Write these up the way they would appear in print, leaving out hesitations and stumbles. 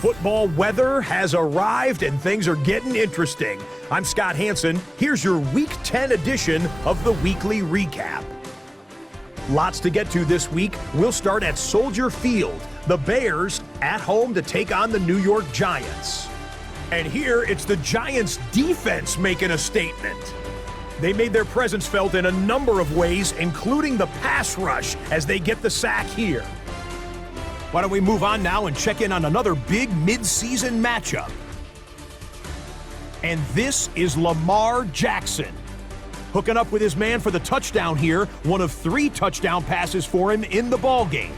Football weather has arrived and things are getting interesting. I'm Scott Hansen. Here's your Week 10 edition of the Weekly Recap. Lots to get to this week. We'll start at Soldier Field. The Bears at home to take on the New York Giants. And here it's the Giants' defense making a statement. They made their presence felt in a number of ways, including the pass rush as they get the sack here. Why don't we move on now and check in on another big mid-season matchup. And this is Lamar Jackson. Hooking up with his man for the touchdown here, one of 3 touchdown passes for him in the ballgame.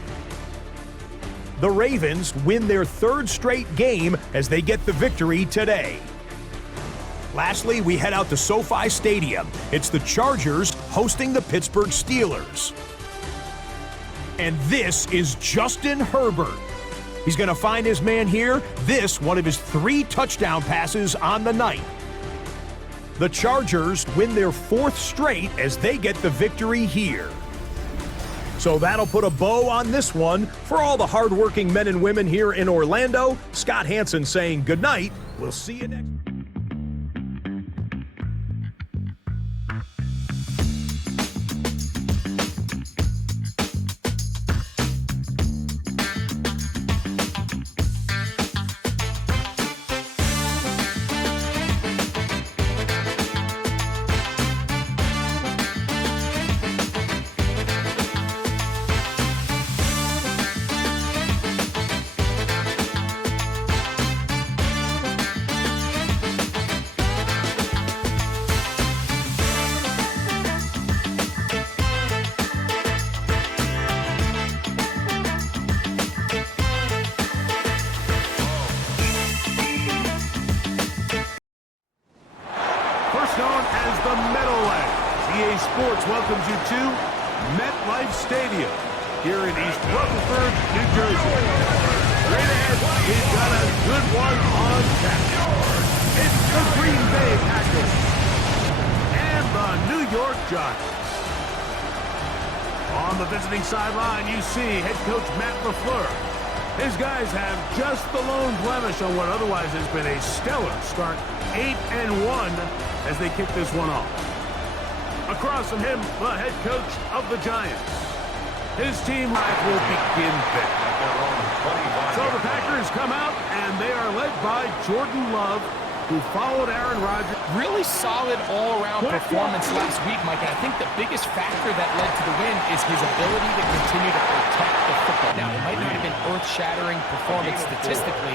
The Ravens win their 3rd straight game as they get the victory today. Lastly, we head out to SoFi Stadium. It's the Chargers hosting the Pittsburgh Steelers. And this is Justin Herbert. He's going to find his man here. This, one of his 3 touchdown passes on the night. The Chargers win their 4th straight as they get the victory here. So that'll put a bow on this one. For all the hardworking men and women here in Orlando, Scott Hansen saying good night. We'll see you next. Sports welcomes you to MetLife Stadium here in East Rutherford, New Jersey. Right ahead, we've got a good one on tap. It's the Green Bay Packers and the New York Giants. On the visiting sideline, you see head coach Matt LaFleur. His guys have just the lone blemish on what otherwise has been a stellar start, 8-1 as they kick this one off. Across from him, the head coach of the Giants. His team life will begin there. So the Packers come out, and they are led by Jordan Love, who followed Aaron Rodgers. Really solid all-around performance last week, Mike. And I think the biggest factor that led to the win is his ability to continue to protect the football. Now, it might not have been earth-shattering performance statistically.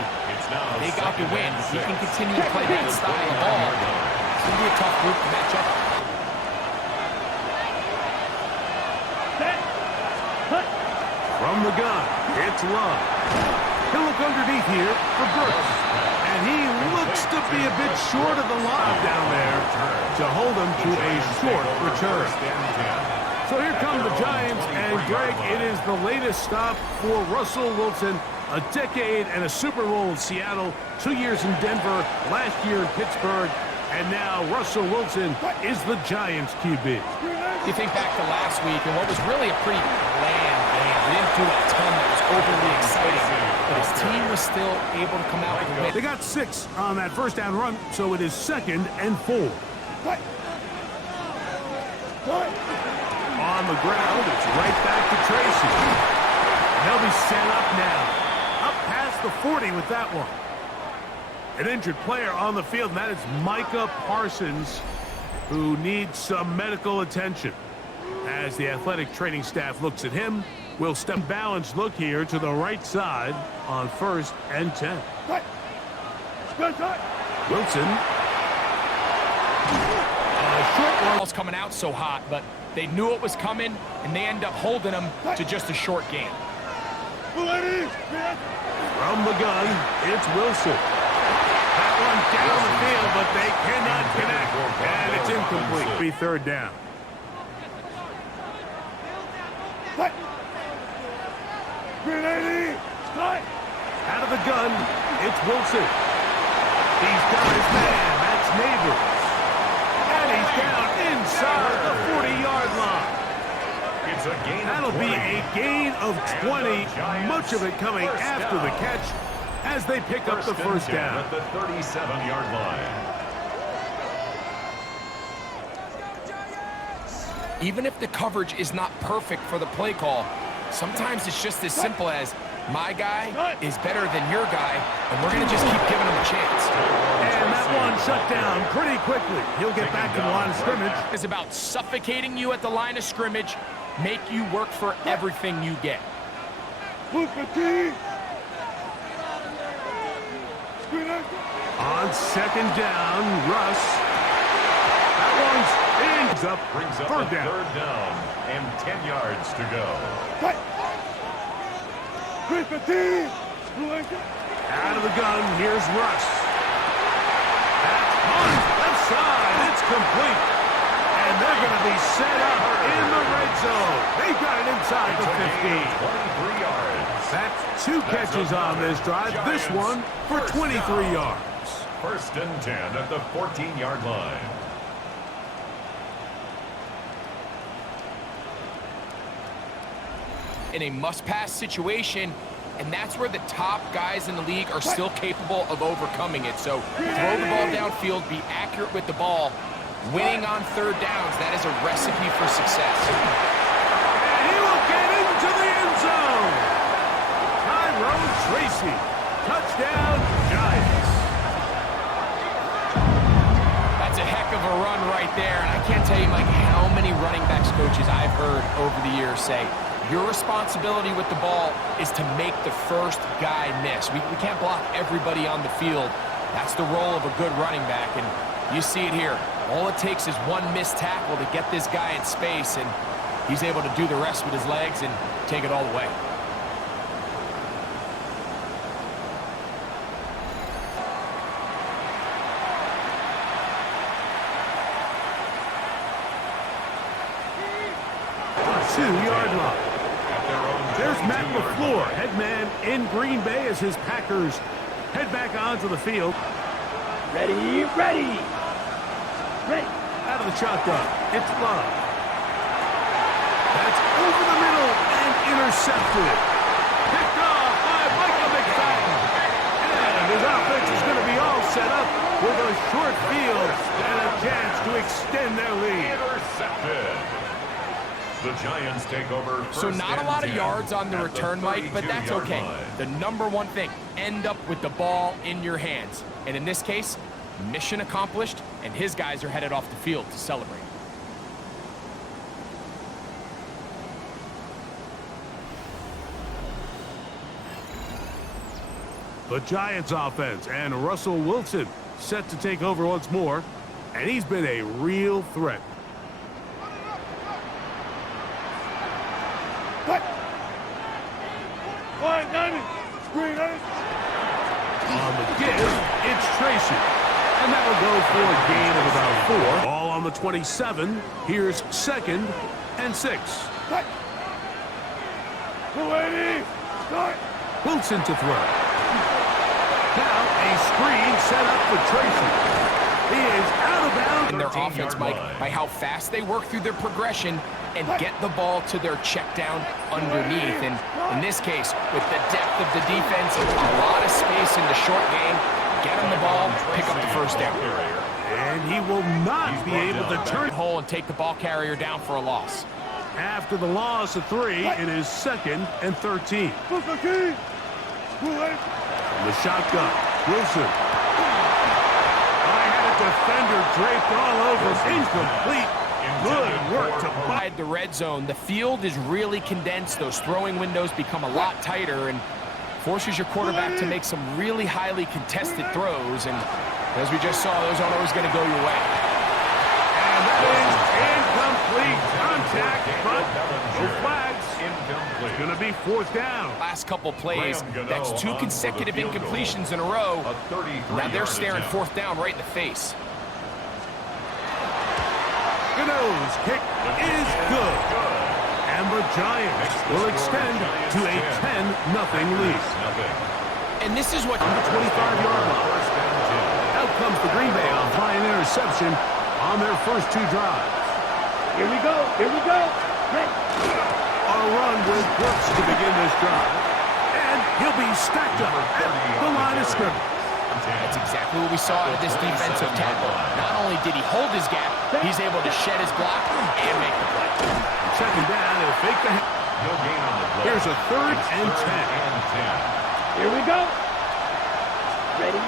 They got the win. If he can continue to play that style of ball, it's going to be a tough group to match up. From the gun, it's Love. He'll look underneath here for Burks. And he looks to be a bit short of the line down there to hold him to a short return. So here come the Giants, and Greg, it is the latest stop for Russell Wilson. A decade and a Super Bowl in Seattle, 2 years in Denver, last year in Pittsburgh, and now Russell Wilson is the Giants QB. You think back to last week, and what was really a pretty bland game. They didn't do a ton that was overly exciting, but his team was still able to come out with a win. They got 6 on that first down run, so it is 2nd and 4. On the ground, it's right back to Tracy. They'll be set up now. Up past the 40 with that one. An injured player on the field, and that is Micah Parsons, who needs some medical attention. As the athletic training staff looks at him, we'll step balanced look here to the right side on 1st and 10. Wilson. Short ball's coming out so hot, but they knew it was coming, and they end up holding him to just a short game. From the gun, it's Wilson. That one down the field, but they cannot connect, and it's incomplete. Be 3rd down. Out of the gun, it's Wilson. He's got his man, that's Neighbors. And he's down inside the 40-yard line. That'll be a gain of 20, much of it coming after the catch. as they pick up the first down. At the 37-yard line. Even if the coverage is not perfect for the play call, sometimes it's just as simple as my guy is better than your guy, and we're going to just keep giving him a chance. And that one shut down pretty quickly. He'll get back to the line of scrimmage. It's about suffocating you at the line of scrimmage, make you work for everything you get. On second down, Russ. That one's in. Brings up Third a down. third down and 10 yards to go. Out of the gun, here's Russ. That's on left side. It's complete. And they're going to be set up in the red zone. They got it inside the 15. 23 yards. That's two catches on this drive. This one for 23 yards. First and 10 at the 14-yard line. In a must-pass situation, and that's where the top guys in the league are still capable of overcoming it. So throw the ball downfield, be accurate with the ball. Winning on third downs, that is a recipe for success. And he will get into the end zone. Tyrone Tracy. Touchdown, Giants. That's a heck of a run right there, and I can't tell you like how many running backs coaches I've heard over the years say, your responsibility with the ball is to make the first guy miss. We can't block everybody on the field. That's the role of a good running back, and you see it here. All it takes is one missed tackle to get this guy in space, and he's able to do the rest with his legs and take it all the way. Two-yard line. There's Matt LaFleur, head man in Green Bay as his Packers head back onto the field. Ready. Out of the shotgun, it's Love. That's over the middle and intercepted. Picked off by Michael McFadden. And his offense is going to be all set up with a short field and a chance to extend their lead. Intercepted. The Giants take over. So not a lot of yards on the return, Mike, but that's 32-yard okay. line. The number one thing, end up with the ball in your hands. And in this case, mission accomplished, and his guys are headed off the field to celebrate. The Giants offense and Russell Wilson set to take over once more, and he's been a real threat. On the give, it's Tracy. And that will go for a gain of about 4. Ball on the 27. Here's second and 6. Wilson to throw. Now a screen set up for Tracy. He is out of bounds. In their offense, Mike, by how fast they work through their progression and get the ball to their check down underneath. And in this case, with the depth of the defense, a lot of space in the short game, get him the ball, pick up the first down. And he will not be able to turn hole and take the ball carrier down for a loss. after the loss of 3. It is second and 13. From the shotgun, Wilson. I had a defender draped all over. Incomplete. Good work to buy The red zone. The field is really condensed. Those throwing windows become a lot tighter and forces your quarterback to make some really highly contested throws. And as we just saw, those aren't always going to go your way. And that is incomplete contact, but no flags. It's going to be fourth down. Last couple plays, that's 2 consecutive incompletions in a row. Now they're staring fourth down right in the face. Gano's kick is good. And the Giants will extend to a 10-0 lead. And this is what On the 25-yard line. Out comes the Green Bay on flying interception on their first 2 drives. Here we go. Here we go. Ready. A run with Brooks to begin this drive. And He'll be stacked up at the line of scrimmage. That's exactly what we saw out of this defensive tackle. Not only did he hold his gap, he's able to shed his block and make the play. Second down, he'll fake the hit. Here's a 3rd and 10. Here we go. Ready?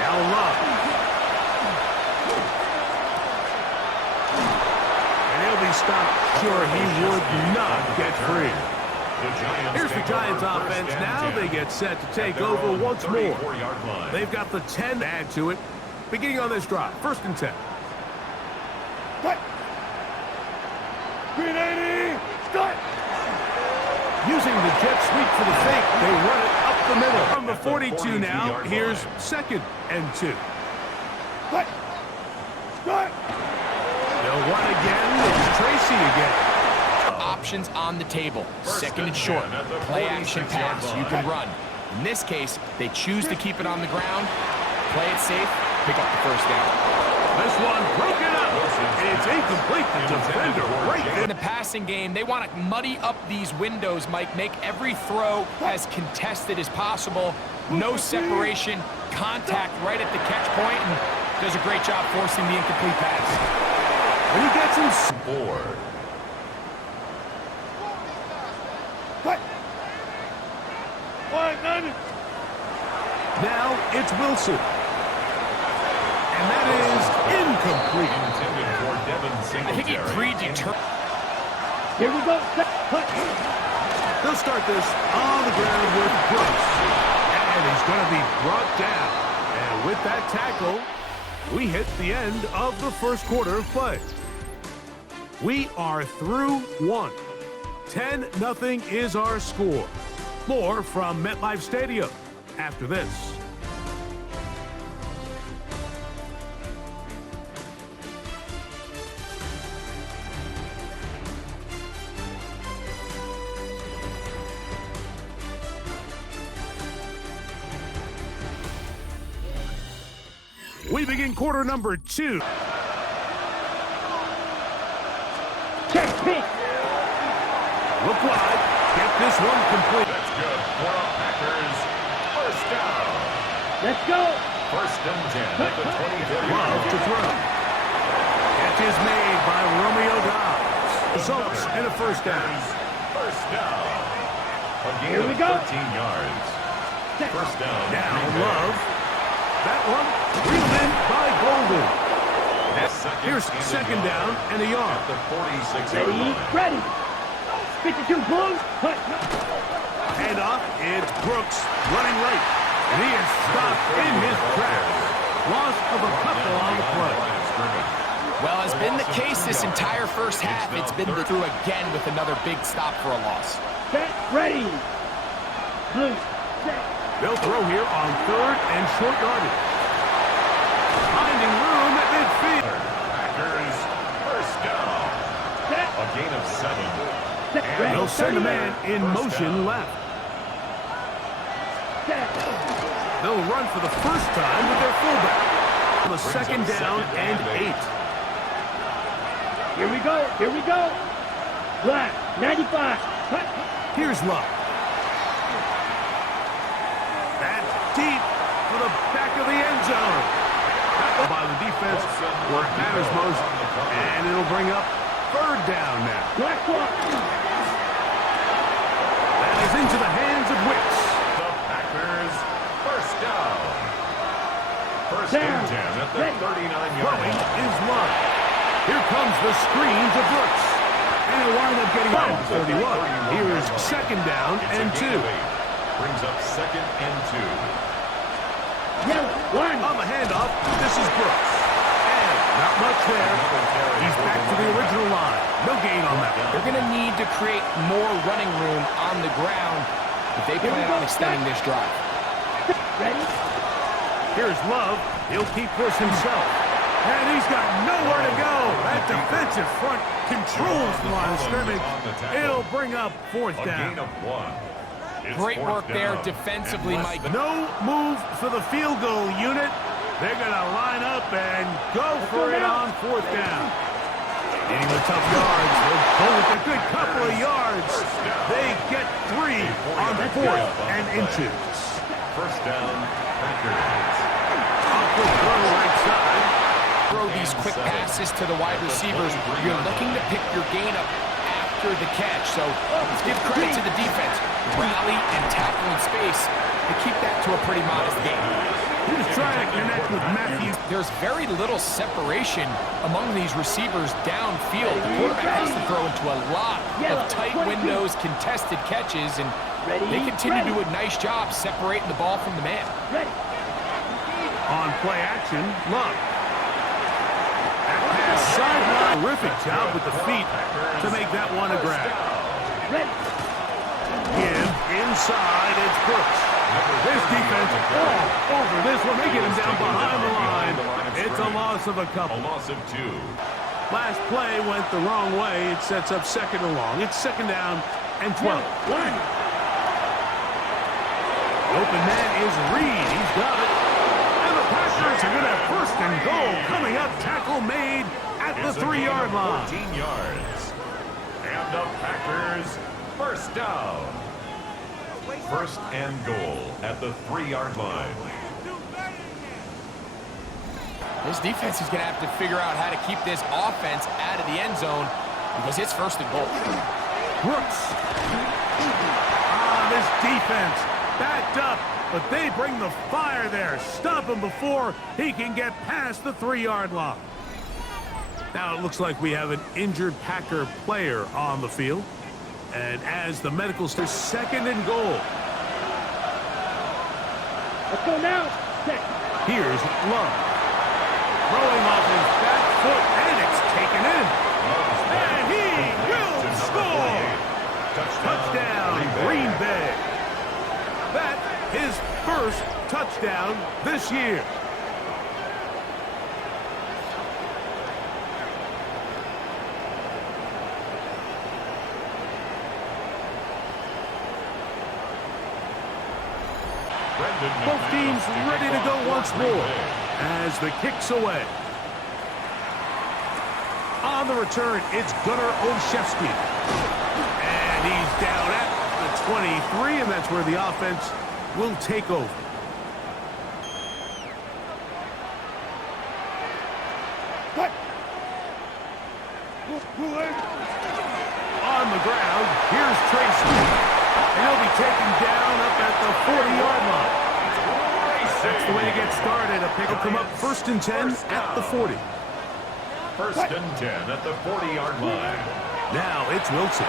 Now Love. And he'll be stopped. Sure, he would not get free. Here's the Giants offense. Now they get set to take over once more. They've got the 10 to add to it. Beginning on this drive. 1st and 10. Cut. 380. Start. Using the jet sweep for the fake, they run it up the middle. From the 42 now, here's 2nd and 2. Cut. Start. They'll run again. It's Tracy again. Options on the table. 2nd and short. Play action pass. You can run. In this case, they choose to keep it on the ground, play it safe, pick up the 1st down. This one broken up. It's incomplete. The defender right there. In the passing game, they want to muddy up these windows, Mike, make every throw as contested as possible. No separation, contact right at the catch point, and does a great job forcing the incomplete pass. And he gets him 4. Now it's Wilson. And that is incomplete. I think he predetermined. Here we go. Cut. They'll start this on the ground with Brooks. And he's going to be brought down. And with that tackle, we hit the end of the 1st quarter of play. We are through 1. 10-0 is our score. More from MetLife Stadium after this. We begin quarter number 2. Check pick. Look wide. Get this one complete. That's good for the Packers. 1st down. Let's go. 1st and 10 at the 20-30 Love to line. throw. Catch is made by Romeo Dobbs. Results in a 1st down. 1st down. A gain Here we of go. 13 yards. 1st down. Now Green Bay. Love. That one reeled in by Golden. Here's and 2nd down and a yard. At the 46-yard Ready. line. Ready. 52 Blues. Cut. Handoff. It's Brooks running right. And he is stopped in his tracks. Loss of a couple on the play. Well, has been the case this entire 1st half. It's been through again with another big stop for a loss. Set. Ready. Blue. Set. They'll throw here on 3rd and short yardage. Finding room at midfield. Packers 1st down. Set. A gain of 7. Set. Ready. They'll send a man in motion left. Set. They'll run for the 1st time with their fullback. On the 2nd down and 8. Here we go. Here we go. Black. 95. Cut. Here's Love. That's deep for the back of the end zone. By the defense where it matters most. And it'll bring up 3rd down now. Black clock. That is into the hands of Wicks. The Packers 1st down. 1st Down. and 10 at the 39-yard Throwing line. is Love. Here comes the screen to Brooks. And he'll wind up getting out of 31. Here is 2nd down and 2. Brings up 2nd and 2. Yellow. 1. On the handoff, this is Brooks. And not much there. He's back to the original line. No gain on that one. They're going to need to create more running room on the ground if they plan on extending this drive. Ready. Here's Love. He'll keep this himself. And he's got nowhere to go. That defensive front controls the line of scrimmage. It'll bring up 4th A down. gain of 1. It's Great 4th work there down. defensively, And Mike. No move for the field goal unit. They're going to line up and go for it on 4th down. Getting the tough yards. They'll go with a good couple of yards. They get 3 on 4th and inches. First down, Packers. Quick throw right side. Throw these quick passes to the wide receivers. You're looking to pick your gain up after the catch. So let's give credit to the defense. Rally and tackle in space to keep that to a pretty modest gain. He's trying to connect with Matthews. There's very little separation among these receivers downfield. The quarterback has to throw into a lot of tight windows, contested catches, and they continue to do a nice job separating the ball from the man. On play action, Love. Sideline. Terrific job with the feet to make that one a grab. Inside, it's Brooks. This defense all over this one. They get him down behind the line. It's a loss of a couple. A loss of 2. Last play went the wrong way. It sets up 2nd and long. It's 2nd down and 12. The open man is Reed. He's got it. And the Packers are going to have 1st and goal coming up. Tackle made at the 3-yard line. 14 yards. And the Packers 1st down. 1st and goal at the 3-yard line. This defense is going to have to figure out how to keep this offense out of the end zone because it's 1st and goal. Brooks. This defense backed up, but they bring the fire there. Stop him before he can get past the 3-yard line. Now it looks like we have an injured Packer player on the field. And as the medical staff, 2nd and goal. Let's go now. Set. Here's Love. Throwing off his back foot, and it's taken in. And he will score. Touchdown, Green Bay. That's his 1st touchdown this year. Both teams ready to go once more as the kick's away. On the return, it's Gunnar Olszewski. And he's down at the 23, and that's where the offense will take over. On the ground, here's Tracy. And he'll be taken down up at the 40-yard line. That's the way to get started. A pick will come up 1st and 10 at the 40. 1st and 10 at the 40-yard line. Now it's Wilson.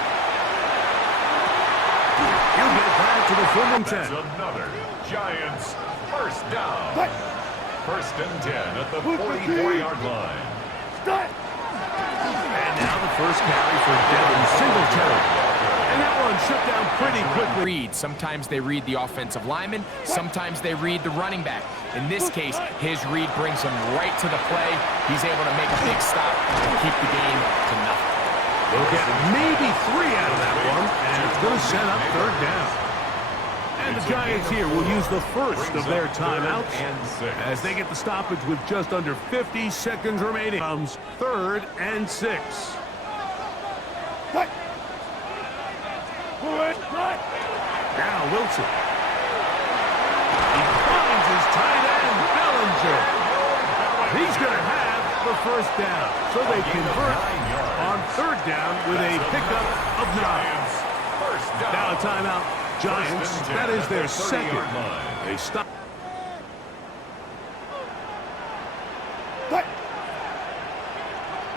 He'll get back to the 4th and 10. That's another Giants 1st down. 1st and 10 at the 44-yard line. And now the first carry for Devin Singletary. And that one shut down pretty quickly. Sometimes they read the offensive lineman. Sometimes they read the running back. In this case, his read brings him right to the play. He's able to make a big stop and keep the game to nothing. They'll get maybe 3 out of that one, and it's going to set up 3rd down. And the Giants here will use the first of their timeouts as they get the stoppage with just under 50 seconds remaining. Comes 3rd and 6. Now Wilson. He finds his tight end, Bellinger. He's going to have the 1st down. So they convert on 3rd down with a pickup of 9. Now a timeout. Giants, that is their 2nd. They stop.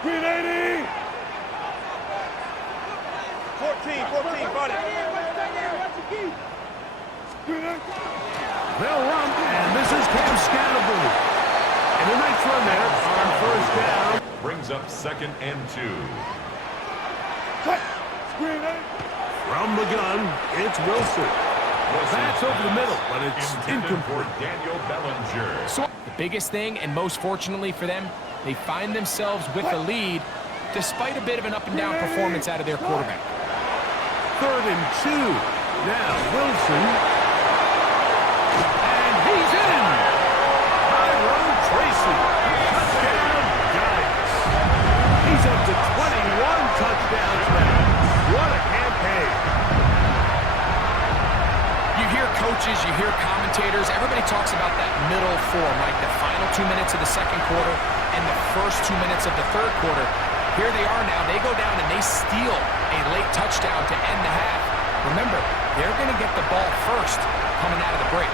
Green 80. 14, got it. They'll run, and this is Cam Scannable. And a nice run there on 1st down. Brings up 2nd and 2. From the gun, it's Wilson. That's over the middle, but it's incomplete. Daniel Bellinger. So the biggest thing, and most fortunately for them, they find themselves with the lead despite a bit of an up-and-down performance out of their quarterback. 3rd and 2. Now Wilson. And he's in. Tracy. Touchdown, Giants. He's up to 20 hear coaches, you hear commentators, everybody talks about that middle four, like the final 2 minutes of the second quarter and the first 2 minutes of the third quarter. Here they are now. They go down and they steal a late touchdown to end the half. Remember, they're going to get the ball first coming out of the break.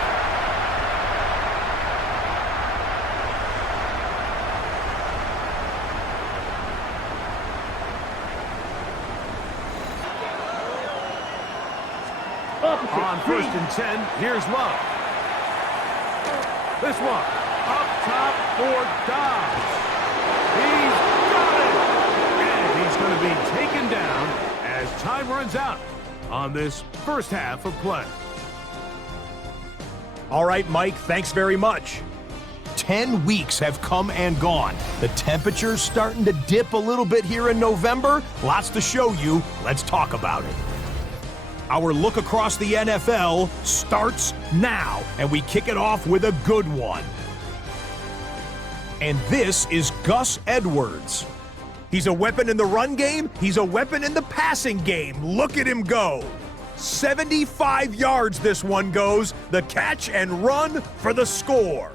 On 1st and 10, here's Love. This one, up top for Dobbs. He's got it! And he's going to be taken down as time runs out on this first half of play. All right, Mike, thanks very much. 10 weeks have come and gone. The temperature's starting to dip a little bit here in November. Lots to show you. Let's talk about it. Our look across the NFL starts now, and we kick it off with a good one. And this is Gus Edwards. He's a weapon in the run game. He's a weapon in the passing game. Look at him go. 75 yards this one goes. The catch and run for the score.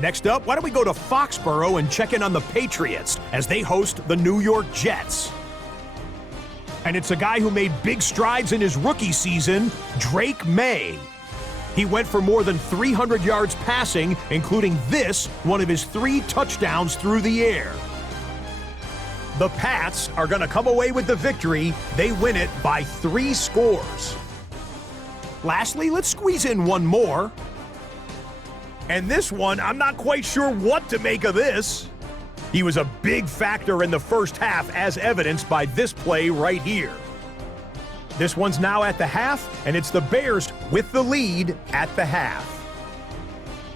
Next up, why don't we go to Foxborough and check in on the Patriots as they host the New York Jets. And it's a guy who made big strides in his rookie season, Drake May. He went for more than 300 yards passing, including this, one of his 3 touchdowns through the air. The Pats are going to come away with the victory. They win it by 3 scores. Lastly, let's squeeze in one more. And this one, I'm not quite sure what to make of this. He was a big factor in the first half, as evidenced by this play right here. This one's now at the half, and it's the Bears with the lead at the half.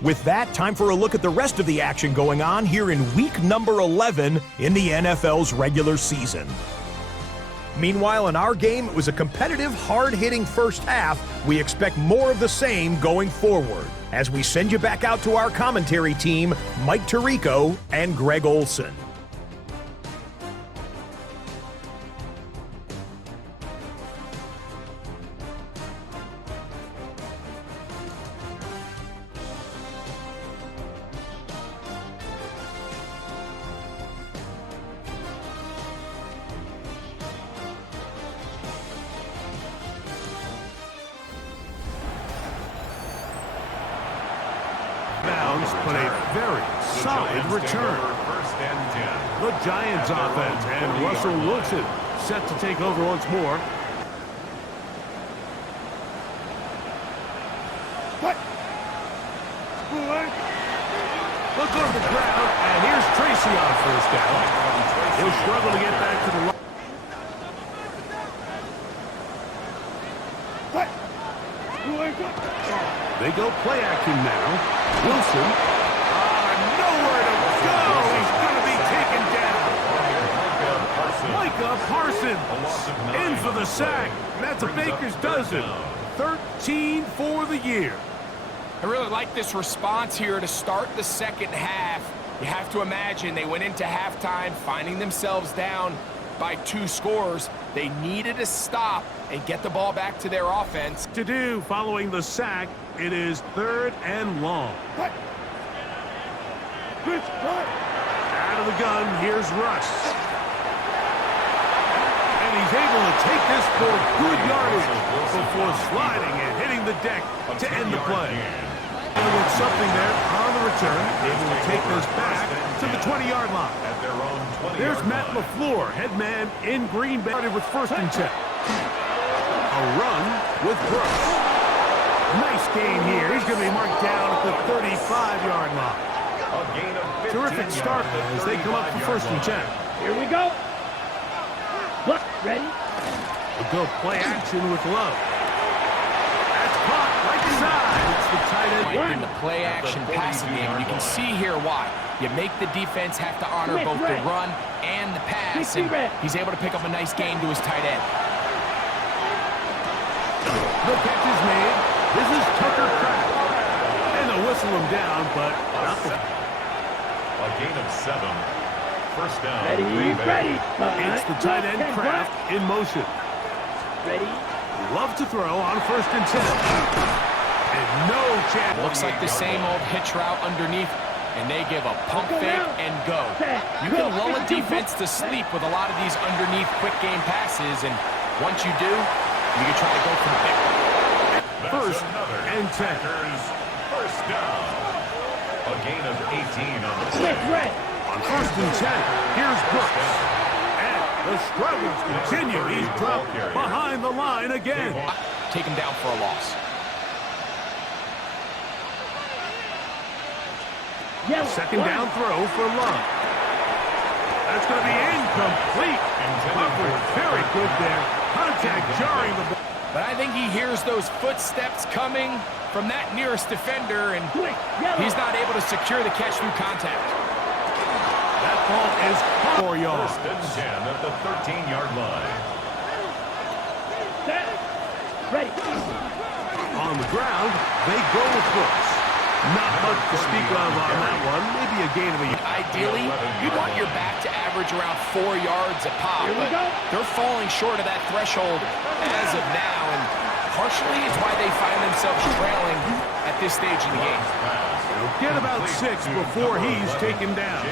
With that, time for a look at the rest of the action going on here in week number 11 in the NFL's regular season. Meanwhile, in our game, it was a competitive, hard-hitting first half. We expect more of the same going forward as we send you back out to our commentary team, Mike Tirico and Greg Olson. But a very solid return. The Giants offense and Russell Wilson set to take over once more. What? Look on the ground, and here's Tracy on first down. He'll struggle to get back to the line. They go play action now. Wilson. Nowhere to go. He's going to be taken down. Micah Parsons in for the sack. That's a baker's dozen. 13 for the year. I really like this response here to start the second half. You have to imagine they went into halftime finding themselves down by 2 scores. They needed to stop and get the ball back to their offense. To do following the sack, it is 3rd and long. Out of the gun, here's Russ. And he's able to take this for good yardage before sliding and hitting the deck to end the play. With something there on the return, able to take this back to the 20-yard line. There's Matt LaFleur, head man in Green Bay, with 1st and 10. A run with Brooks. Nice gain here. He's going to be marked down at the 35-yard line. Terrific start as they come up for 1st and 10. Here we go. Look, ready? We'll go play action with Love. That's caught right side. It's the tight end. In the play action passing game, you can see here why. You make the defense have to honor both the run and the pass, and he's able to pick up a nice gain to his tight end. The catch is made. This is Tucker Kraft. And they'll whistle him down, but not the... A gain of 7. 1st down. Ready. It's the tight end Kraft in motion. Ready. Love to throw on 1st and 10. And no chance. Looks like the same old hitch route underneath, and they give a pump fake and go. You can lull a defense to sleep with a lot of these underneath quick game passes, and once you do, you can try to go for the big one. 1st and 10. First down. A gain of 18 on the play. On 1st and 10, here's Brooks. And the struggles continue. He's dropped behind the line again. Take him down for a loss. Second down throw for Love. That's going to be incomplete. Coverage very good there. Contact jarring the ball. But I think he hears those footsteps coming from that nearest defender, and he's not able to secure the catch through contact. That ball is 4 yards. 1st and 10 at the 13-yard line. Ready. On the ground, they go with Brooks. Not much to speak of on that one. Maybe a gain of a yard. Ideally, you want your back to average around 4 yards a pop, but they're falling short of that threshold as of now, and partially it's why they find themselves trailing at this stage in the game. They'll get about 6 before he's taken down.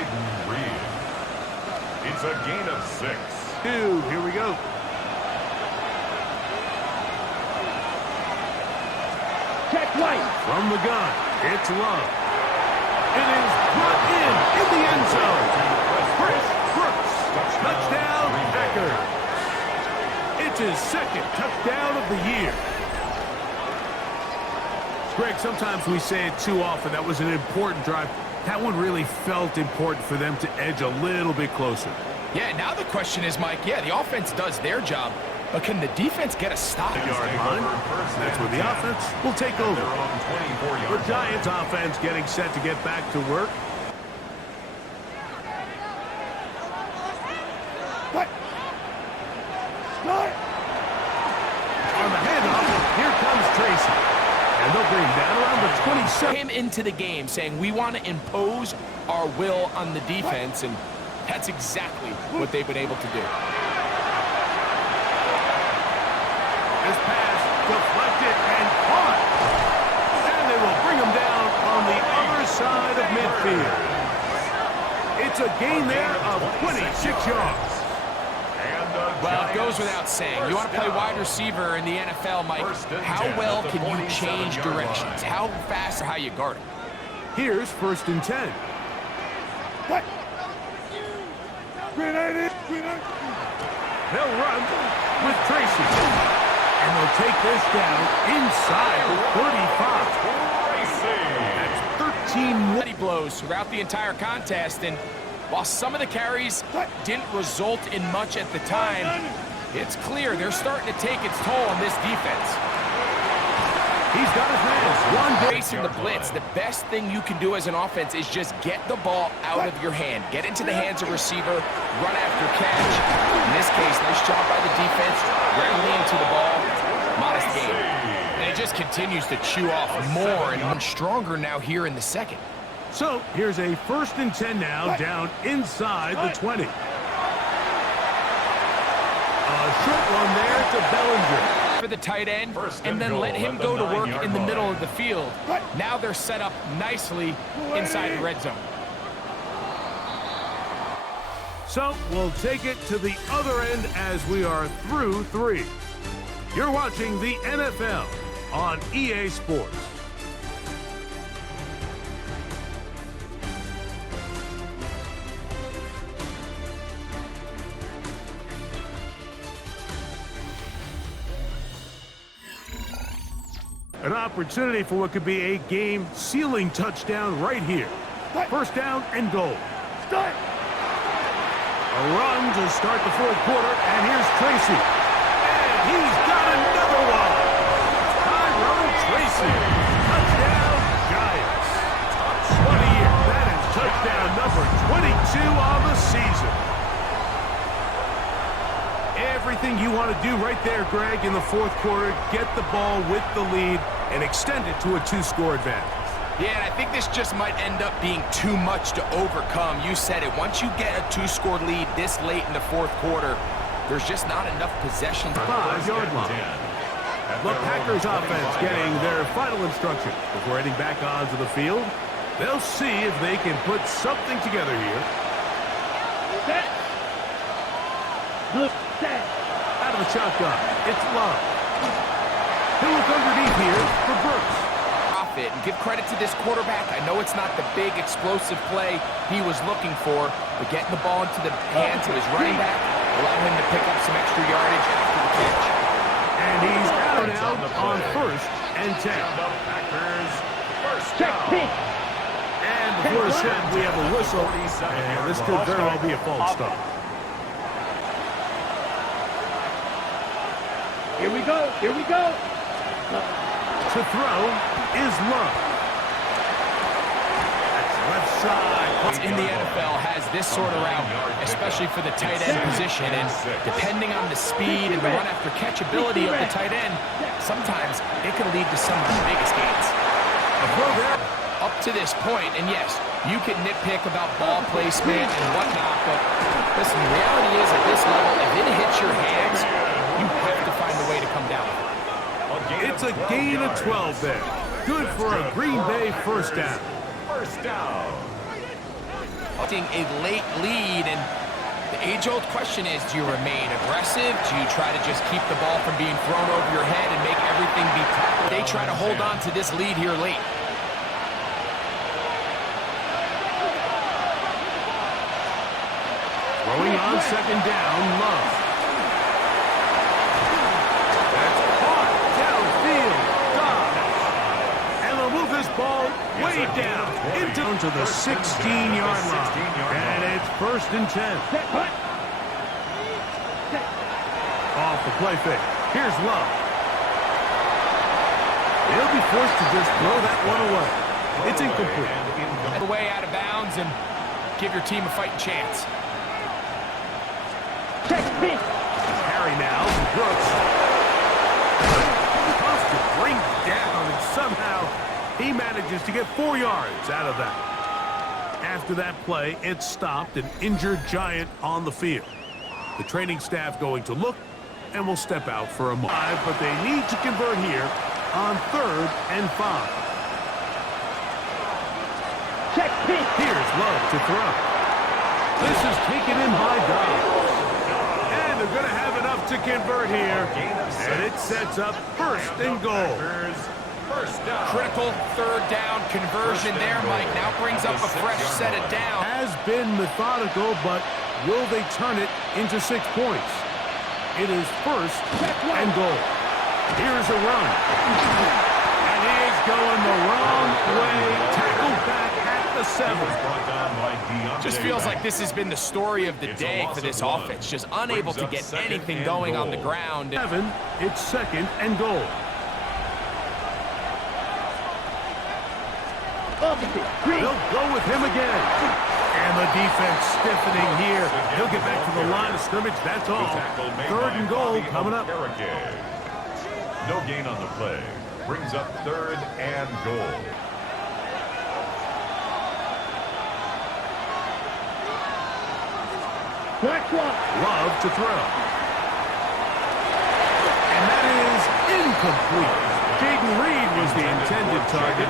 It's a gain of 6. 2, here we go. Check right. From the gun, it's Love. It is brought in the end zone. Brooks, touchdown, Packers. It's his 2nd touchdown of the year. Greg, sometimes we say it too often. That was an important drive. That one really felt important for them to edge a little bit closer. Yeah, now the question is, Mike, yeah, the offense does their job, but can the defense get a stop? Yard line. That's where the offense will take over. The Giants offense getting set to get back to work. On the handoff, here comes Tracy. And they'll bring him down around the 27. Came into the game saying we want to impose our will on the defense, and that's exactly what they've been able to do. This pass deflected and caught. And they will bring him down on the other side of midfield. It's a gain there of 26 yards. Well, it goes without saying. You want to play wide receiver in the NFL, Mike. How well can you change directions? How fast or how you guard him? Here's 1st and 10. They'll run with Tracy. And they'll take this down inside the 35. That's 13 He blows throughout the entire contest, and while some of the carries didn't result in much at the time, it's clear they're starting to take its toll on this defense. He's got his hands. Facing the blitz, the best thing you can do as an offense is just get the ball out of your hand. Get into the hands of receiver, run after catch. In this case, nice job by the defense, rounding into the ball. Modest game. And it just continues to chew off more and much stronger now here in the 2nd. So here's a 1st and 10 now, down inside the 20. A short one there to Bellinger. For the tight end, and then let him go to work in the middle of the field. Now they're set up nicely inside the red zone. So we'll take it to the other end as we are through 3. You're watching the NFL on EA Sports. An opportunity for what could be a game-sealing touchdown right here. 1st down and goal. Start. A run to start the 4th quarter, and here's Tracy. And he's got another one. Tyrone Tracy. Touchdown, Giants. 20 years. That is touchdown number 22 on the season. Everything you want to do right there, Greg, in the 4th quarter, get the ball with the lead and extend it to a 2-score advantage. Yeah, and I think this just might end up being too much to overcome. You said it. Once you get a 2-score lead this late in the 4th quarter, there's just not enough possessions. 5-yard line. The Packers offense getting their final instruction before heading back onto the field. They'll see if they can put something together here. Set. Look, set. Out of the shotgun, it's Love. He'll look underneath here for Brooks. It and give credit to this quarterback. I know it's not the big explosive play he was looking for, but getting the ball into the hands of his running back allowed him to pick up some extra yardage after the catch. And he's out on 1st and 10. Check pitch. And before it's said, we have a whistle, and this could very well be a false start. Here we go. Here we go. To throw is Love. That's left side. In the NFL has this sort of route, especially for the tight end position, and depending on the speed and the run after catch ability of the tight end, sometimes it can lead to some of the biggest gains. Up to this point, and yes, you can nitpick about ball placement and whatnot, but listen, the reality is at this level, if it hits your hands, you have to find a way to come down with it. It's a gain of 12 there. Good for a Green Bay first down. First down. A late lead, and the age-old question is, do you remain aggressive? Do you try to just keep the ball from being thrown over your head and make everything be tackled? They try to hold on to this lead here late. Throwing on 2nd down, Love. That's caught downfield. And they'll move this ball way down into the 16-yard line. And it's 1st and 10. Off the play fake. Here's Love. He'll be forced to just throw that one away. It's incomplete. Way out of bounds and give your team a fighting chance. Check pitch. Harry now to Brooks. Tough to bring down, and somehow he manages to get 4 yards out of that. After that play, it stopped an injured Giant on the field. The training staff going to look and will step out for a moment. But they need to convert here on 3rd and 5. Check pitch. Here's Love to throw. This is taken in by Dobbs. And they're going to have enough to convert here. And it sets up 1st and goal. First down. Critical 3rd down conversion there, Mike. Now brings up a fresh set of downs. Has been methodical, but will they turn it into 6 points? It is 1st and goal. Here's a run. And he is going the wrong way. Tackled back at the 7. Just feels like this has been the story of the day for this offense. Just unable to get anything going on the ground. 7, it's 2nd and goal. They'll go with him again. And the defense stiffening here. He'll get back to the line of scrimmage. That's all. 3rd and goal coming up. No gain on the play. Brings up 3rd and goal. Love to throw. And that is incomplete. Jaden Reed was the intended target.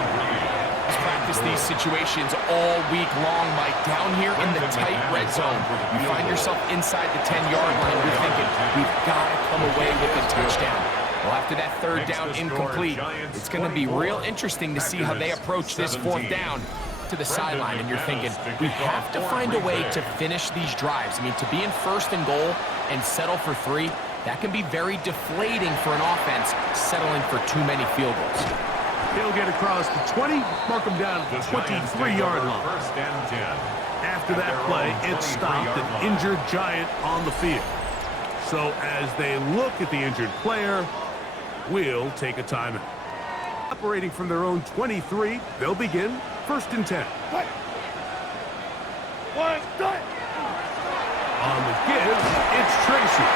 Practice these situations all week long, Mike. Down here in the tight red zone, you find yourself inside the 10-yard line. You're thinking, we've got to come away with a touchdown. Well, after that 3rd down incomplete, it's going to be real interesting to see how they approach this 4th down to the sideline. And you're thinking, we have to find a way to finish these drives. I mean, to be in 1st and goal and settle for 3, that can be very deflating for an offense settling for too many field goals. He'll get across the 20, mark him down at the 23-yard line. 1st and 10. After that play, it stopped an injured Giant on the field. So as they look at the injured player, we'll take a timeout. Operating from their own 23, they'll begin 1st and 10. On the give, it's Tracy.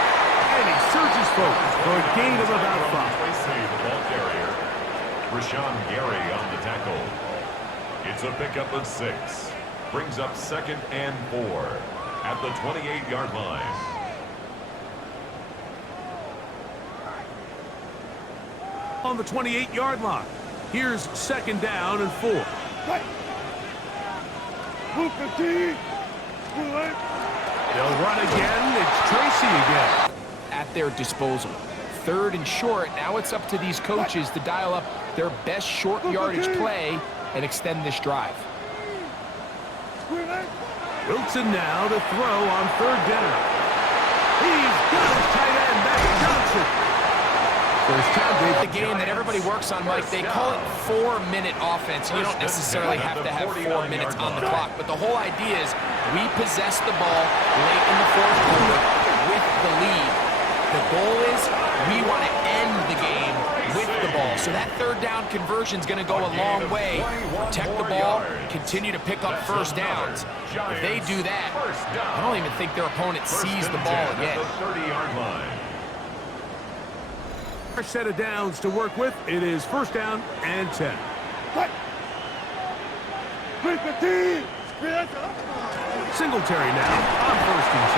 And he surges forward for a gain of about 5. Tracy, the ball carrier. Rashawn Gary on the tackle. It's a pickup of 6. Brings up 2nd and 4 at the 28-yard line. on the 28-yard line. Here's second down and 4. They'll run again. It's Tracy again. At their disposal. Third and short. Now it's up to these coaches to dial up their best short yardage play and extend this drive. Wilson now to throw on third down. He's got his tight end. That's Johnson. First time, The game that everybody works on, Mike, they call it 4-minute offense. You don't necessarily have to have 4 minutes on the clock, but the whole idea is we possess the ball late in the fourth quarter with the lead. The goal is we want to end the game with the ball. So that third down conversion is going to go a long way. Protect the ball, continue to pick up first downs. If they do that, I don't even think their opponent sees the ball again. First set of downs to work with. It is first down and 10. Singletary now on first and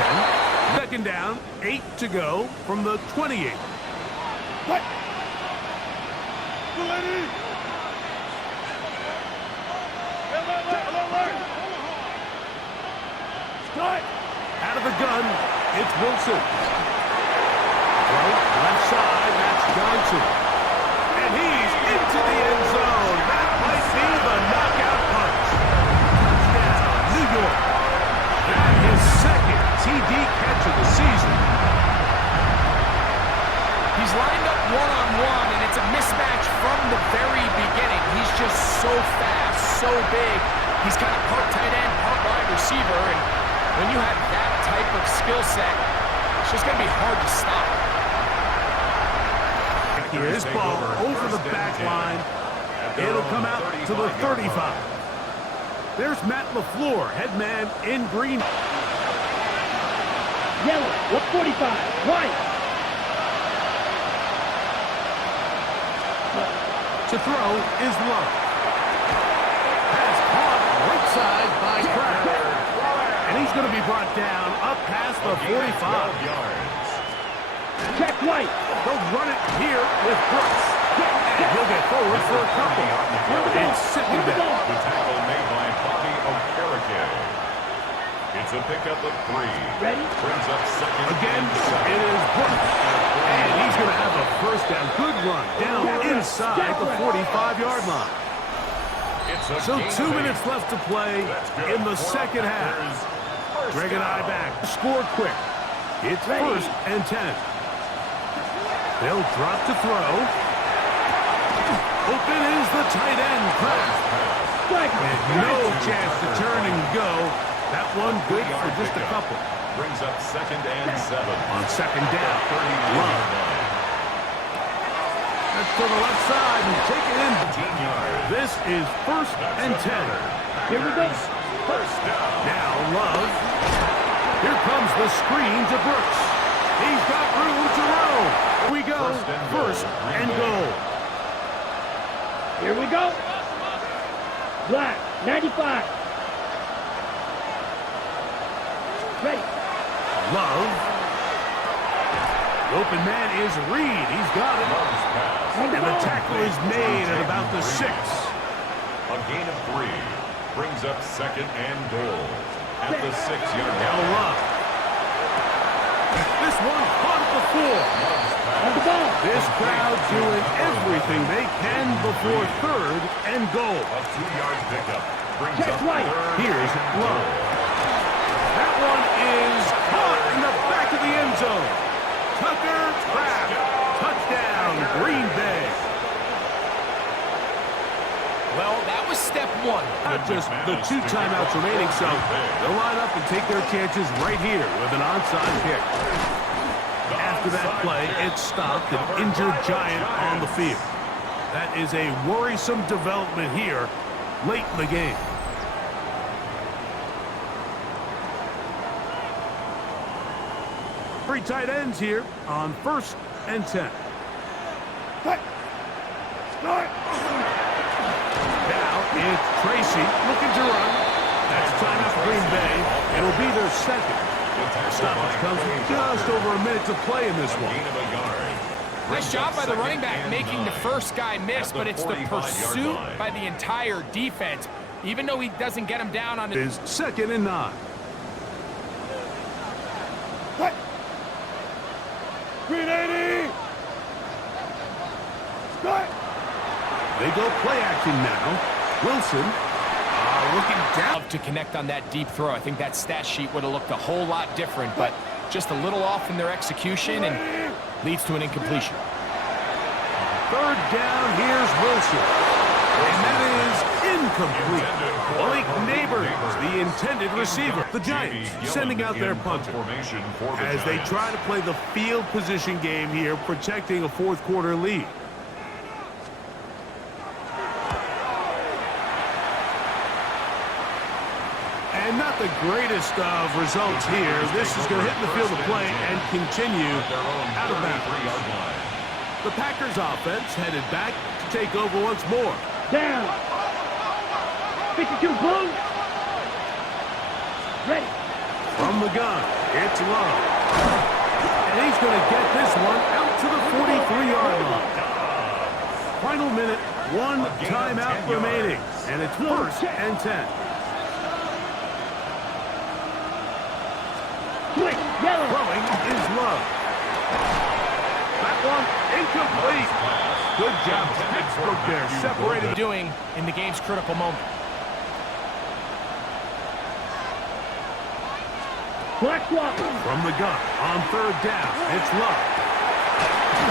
10. Second down, 8 to go from the 28. Out of the gun, it's Wilson. Left side, that's Johnson. And he's into the end zone. That might be the knockout punch. Touchdown, New York. That is second TD catch of the season. He's lined up one-on-one, and it's a mismatch from the very beginning. He's just so fast, so big. He's kind of part tight end, part wide receiver, and when you have that type of skill set, it's just going to be hard to stop. This ball over the back line. It'll come out to the 35. There's Matt LaFleur, head man in green. Yellow, 145, right. To throw is Love. Pass caught right side by Crowder. And he's going to be brought down up past the 45. Check right. They'll run it here with Brooks. And he'll get forward for a couple. It's second down. The tackle made by Bobby Okereke. It's a pickup of 3. Ready? Brings up second. Again, it is Brooks. And he's going to have a first down. Good run down inside the 45-yard line. So 2 minutes left to play in the second half. Greg and I back. Score quick. It's first and 10. They'll drop to throw. Open is the tight end, Kraft. And no chance to turn and go. That one good for just a couple. Brings up second and 7. On second down, Love. That's to the left side and take it in. This is first and 10. Here we go. First down. Now Love. Here comes the screen to Brooks. He's got room to roam. Here we go. First and goal. Here we go. Black, 95. Ready. Love. The open man is Reed. He's got it. And the tackle is made at about the 6. A gain of 3. Brings up second and goal. At the 6-yard Now line. Love. This one caught at the 4. On the ball. This crowd doing everything they can before third and goal. A 2-yard pickup. Brings Check up right. third. Here's Love. That one is caught in the back of the end zone. Tucker Kraft. Touchdown, Green Bay. Well, that was step 1. Not just the 2 timeouts remaining, so they'll line up and take their chances right here with an onside kick. After that play, it stopped an injured Giant on the field. That is a worrisome development here late in the game. Three tight ends here on first and 10. Now it's Tracy looking to run. That's time out for Green Bay. It'll be their second. Stoppage comes with just over a minute to play in this one. Gain of a yard. Nice job by the running back making the first guy miss, but it's the pursuit by the entire defense. Even though he doesn't get him down on Is 2nd and 9. What? 380. Start. They go play action now. Wilson looking down. to connect on that deep throw. I think that stat sheet would have looked a whole lot different, but just a little off in their execution and leads to an incompletion. 3rd down, here's Wilson. And that is incomplete. Malik Neighbors, the intended receiver. The Giants sending out their punter as they try to play the field position game here, protecting a 4th quarter lead. And not the greatest of results here. This is going to hit the field of play and continue out of bounds. The Packers offense headed back to take over once more. Down. 52 blue. Ready. From the gun, it's Love. And he's going to get this one out to the 43-yard line. Final minute, 1 timeout remaining. And it's 1st and 10. Quick. Yellow. Throwing is Love. That one incomplete. Good job. Textbook there. Separated. Doing in the game's critical moment. Black swap. From the gun on 3rd down, it's Love.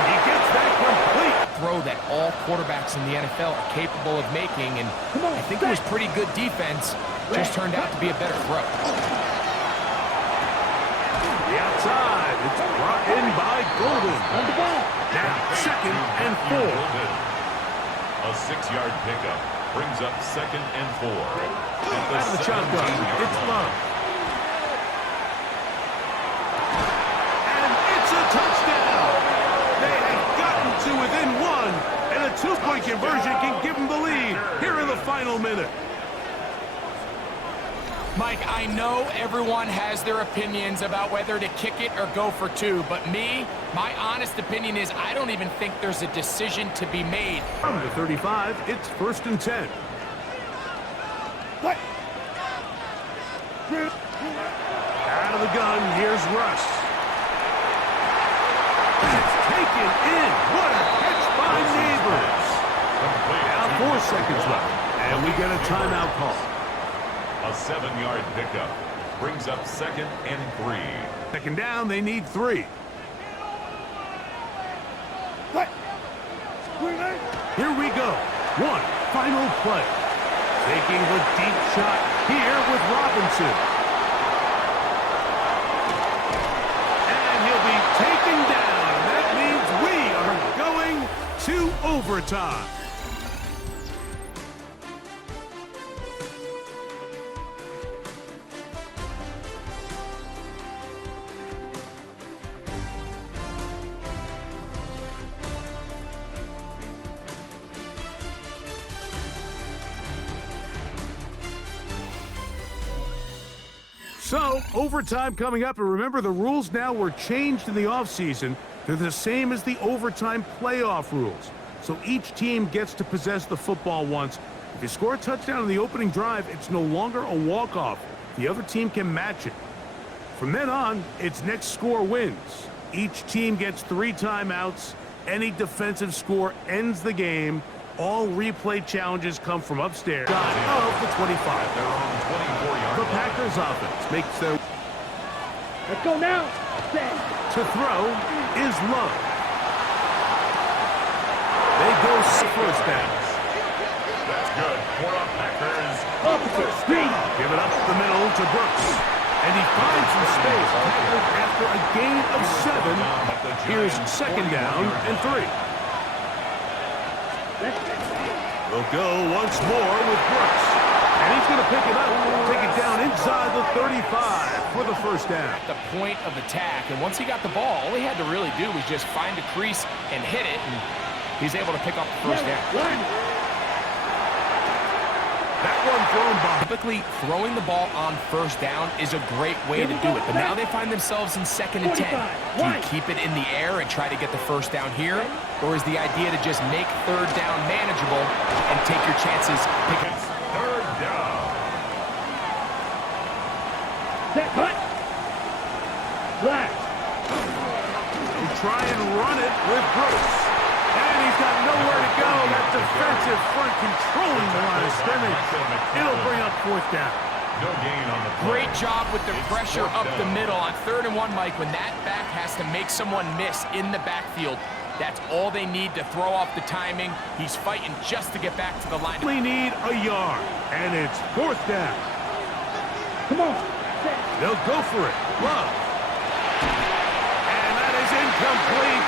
He gets that complete. Throw that all quarterbacks in the NFL are capable of making, and I think it was pretty good defense. Just turned out to be a better throw. The outside, it's brought in by Golden. On the ball. Now 2nd and 4. A 6-yard pickup brings up 2nd and 4. Out of the shotgun, it's Love. And it's a touchdown. They have gotten to within 1, and a 2-point conversion can give them the lead here in the final minute. Mike, I know everyone has their opinions about whether to kick it or go for 2, but my honest opinion is I don't even think there's a decision to be made. From the 35, it's 1st and 10. What? Out of the gun, here's Russ. It's taken in. What a catch by Neighbors. Now 4 seconds left, and we get a timeout call. A 7-yard pickup brings up 2nd and 3. 2nd down, they need 3. What? Here we go. 1 final play. Taking the deep shot here with Robinson. And he'll be taken down. That means we are going to overtime. So, overtime coming up, and remember the rules now were changed in the offseason. They're the same as the overtime playoff rules. So each team gets to possess the football once. If you score a touchdown in the opening drive, it's no longer a walk-off. The other team can match it. From then on, it's next score wins. Each team gets 3 timeouts. Any defensive score ends the game. All replay challenges come from upstairs of the 25. Their own 24-yard The Packers offense makes their Let's go now. Set. to throw is Love. They go 1st down. That's good for the Packers. Officer, screen. Give it up the middle to Brooks. And he finds some space after a gain of 7. Here's 2nd down and 3. They'll go once more with Brooks. And he's going to pick it up, take it down inside the 35 for the 1st down. At the point of attack, and once he got the ball, all he had to really do was just find a crease and hit it, and he's able to pick up the 1st down. That one thrown by. Typically, throwing the ball on first down is a great way to do it, but now they find themselves in 2nd and 10. Do you keep it in the air and try to get the first down here, or is the idea to just make third down manageable and take your chances? It's third down. Set, cut. Flat. They try and run it with Bruce. And he's got nowhere to go. That defensive front controlling the line of scrimmage. It'll bring up 4th down. No gain on the play. Great job with the It's pressure up 4th the down. middle on 3rd and 1, Mike. When that back has to make someone miss in the backfield, that's all they need to throw off the timing. He's fighting just to get back to the line. Only need a yard, and it's 4th down. Come on. Set. They'll go for it. Love. And that is incomplete.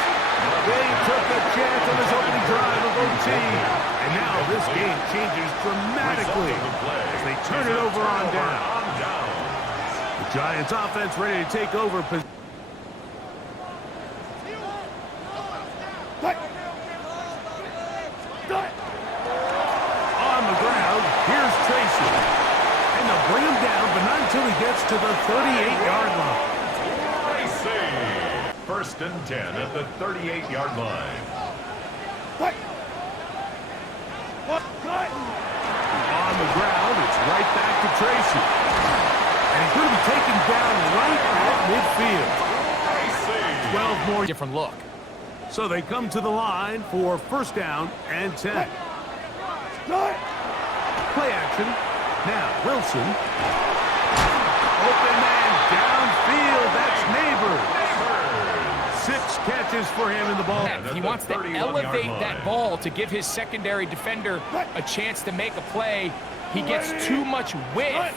They took a chance on his opening drive of OT. And now this game changes dramatically as they turn it over on down. The Giants offense ready to take over. On the ground, here's Tracy. And they'll bring him down, but not until he gets to the 38-yard line. Tracy. 1st and 10 at the 38-yard line. On the ground, it's right back to Tracy. And he's going to be taken down right at midfield. Tracy. 12 more. Different look. So they come to the line for 1st down and 10. Play action. Now Wilson. Open man downfield. That's Neighbors. 6 catches for him in the ball. He wants to elevate that ball to give his secondary defender a chance to make a play. He gets too much width,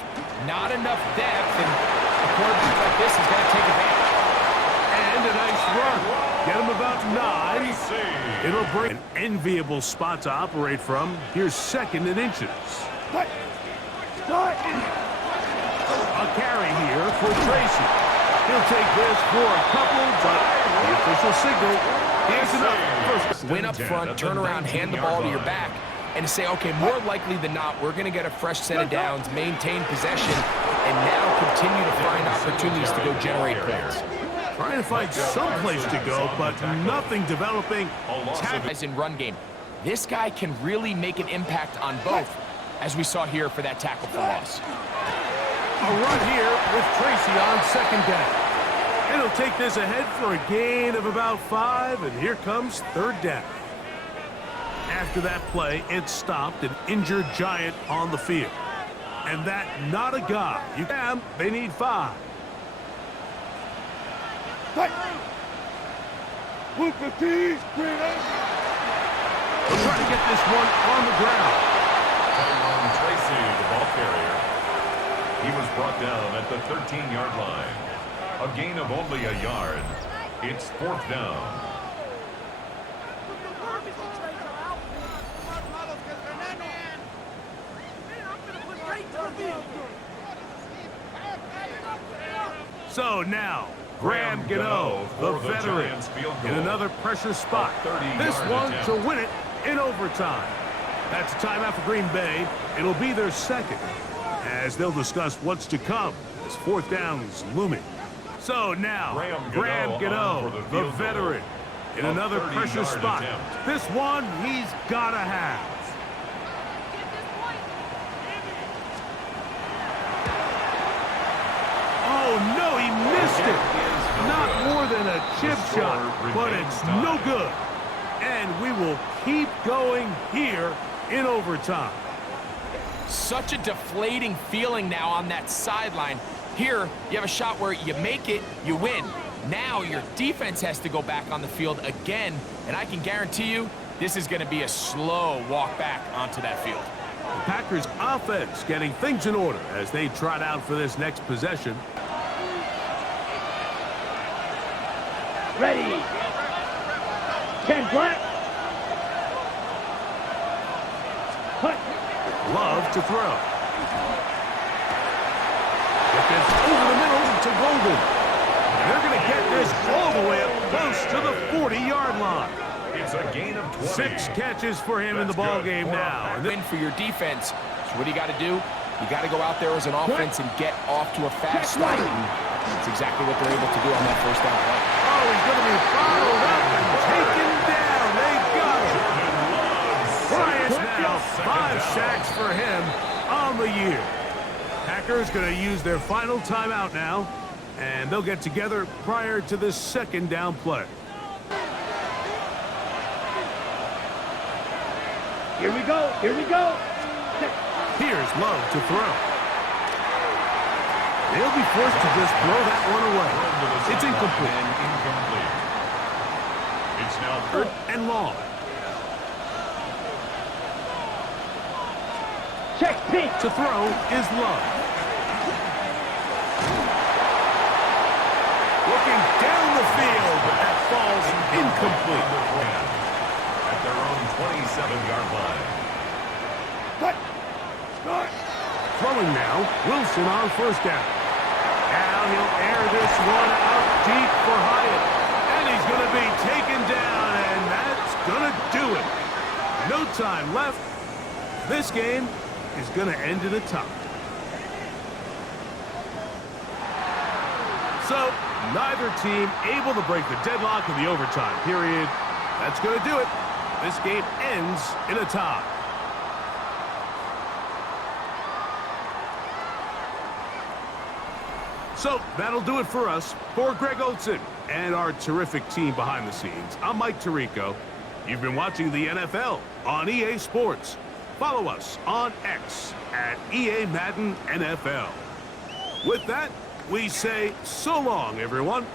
not enough depth, and a quarterback like this is going to take advantage. And a nice run. Get him about 9. It'll bring an enviable spot to operate from. Here's 2nd and inches. A carry here for Tracy. He'll take this for a couple, but the official signal is enough. First. Win up front, turn around, hand the ball to your back, and say, okay, more likely than not, we're going to get a fresh set of downs, maintain possession, and now continue to find opportunities to go generate points. Trying to find some place to go, but nothing developing. As in run game, this guy can really make an impact on both, as we saw here for that tackle for loss. A run here with Tracy on 2nd down. And he'll take this ahead for a gain of about 5, and here comes 3rd down. After that play, it stopped an injured Giant on the field. And that not a guy. They need 5. We'll try to get this one on the ground. Tracy, the ball carrier. He was brought down at the 13-yard line. A gain of only a yard. It's 4th down. So now, Graham Gano, the veteran, in another pressure spot. This one to win it in overtime. That's a timeout for Green Bay. It'll be their 2nd, as they'll discuss what's to come as 4th down is looming. So now, Graham Gano, the veteran, in another pressure spot. This one he's got to have. Oh, no, he missed it. Not more than a chip shot, but it's no good. And we will keep going here in overtime. Such a deflating feeling now on that sideline. Here, you have a shot where you make it, you win. Now your defense has to go back on the field again, and I can guarantee you this is going to be a slow walk back onto that field. The Packers offense getting things in order as they trot out for this next possession. Ready. 10 flat. Hut. Love to throw. Get this over the middle to Golden. And they're going to get this all the way up close to the 40-yard line. It's a gain of 20. 6 catches for him in the ball game now. And Win for your defense. So what do you got to do? You got to go out there as an offense and get off to a fast start. And that's exactly what they're able to do on that first down play. oh, he's going to be followed up and taken down. They got him. Bryant now, 5 sacks for him on the year. Packers going to use their final timeout now, and they'll get together prior to the second down play. Here we go. Here we go. Here's Love to throw. They'll be forced to just throw that one away. It's incomplete. It's now Third and long. Check pitch. To throw is Love. Looking down the field, but that falls incomplete. at their own 27-yard line. Throwing now, Wilson on first down. Now he'll air this one out deep for Hyatt. And he's going to be taken down, and that's going to do it. No time left. This game is going to end in a tie. So, neither team able to break the deadlock in the overtime period. That's going to do it. This game ends in a tie. So, that'll do it for us. For Greg Olson and our terrific team behind the scenes, I'm Mike Tirico. You've been watching the NFL on EA Sports. Follow us on X at EA Madden NFL. With that, we say so long, everyone.